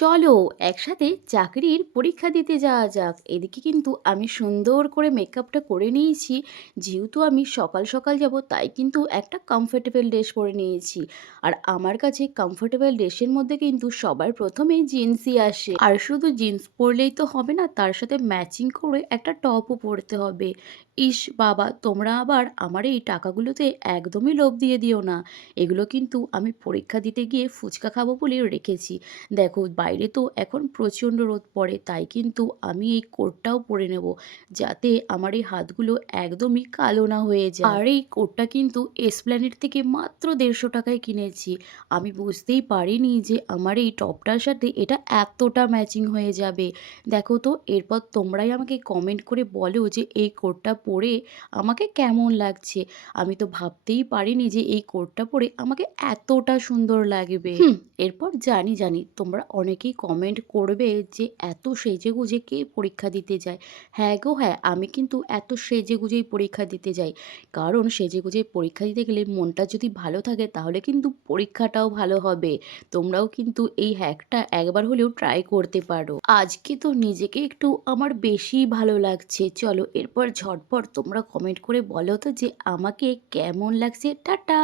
চলো একসাথে চাকরির পরীক্ষা দিতে যাওয়া যাক। এদিকে কিন্তু আমি সুন্দর করে মেকআপটা করে নিয়েছি। যেহেতু আমি সকাল সকাল যাব তাই কিন্তু একটা কমফোর্টেবল ড্রেস পরে নিয়েছি। আর আমার কাছে কমফোর্টেবল ড্রেসের মধ্যে কিন্তু সবার প্রথমে জিন্সই আসে। আর শুধু জিন্স পরলেই তো হবে না, তার সাথে ম্যাচিং করে একটা টপও পরতে হবে। ইস বাবা, তোমরা আবার আমার এই টাকাগুলোতে একদমই লোভ দিয়ে দিও না। এগুলো কিন্তু আমি পরীক্ষা দিতে গিয়ে ফুচকা খাবো বলে রেখেছি। দেখো বাইরে তো এখন প্রচণ্ড রোদ পড়ে, তাই কিন্তু আমি এই কোটটাও পরে নেব, যাতে আমার এই হাতগুলো একদমই কালো না হয়ে যায়। আর এই কোটটা কিন্তু এসপ্ল্যানেড থেকে মাত্র 150 টাকায় কিনেছি। আমি বুঝতেই পারিনি যে আমার এই টপটার সাথে এটা এতটা ম্যাচিং হয়ে যাবে। দেখো তো, এরপর তোমরাই আমাকে কমেন্ট করে বলো যে এই কোটটা পরে আমাকে কেমন লাগছে। আমি তো ভাবতেই পারিনি যে এই কোটটা পরে আমাকে এতটা সুন্দর লাগবে। এরপর জানি তোমরা অনেকেই কমেন্ট করবে যে এত সেজেগুজে কে পরীক্ষা দিতে যায়। হ্যাঁ গো হ্যাঁ, আমি কিন্তু এত সেজেগুজেই পরীক্ষা দিতে যাই। কারণ সেজেগুজে পরীক্ষা দিতে গেলে মনটা যদি ভালো থাকে তাহলে কিন্তু পরীক্ষাটাও ভালো হবে। তোমরাও কিন্তু এই হ্যাকটা একবার হলেও ট্রাই করতে পারো। আজকে তো নিজেকে একটু আমার বেশিই ভালো লাগছে। চলো এরপর ঝটপট তোমরা কমেন্ট করে বলো তো যে আমাকে কেমন লাগছে। টাটা।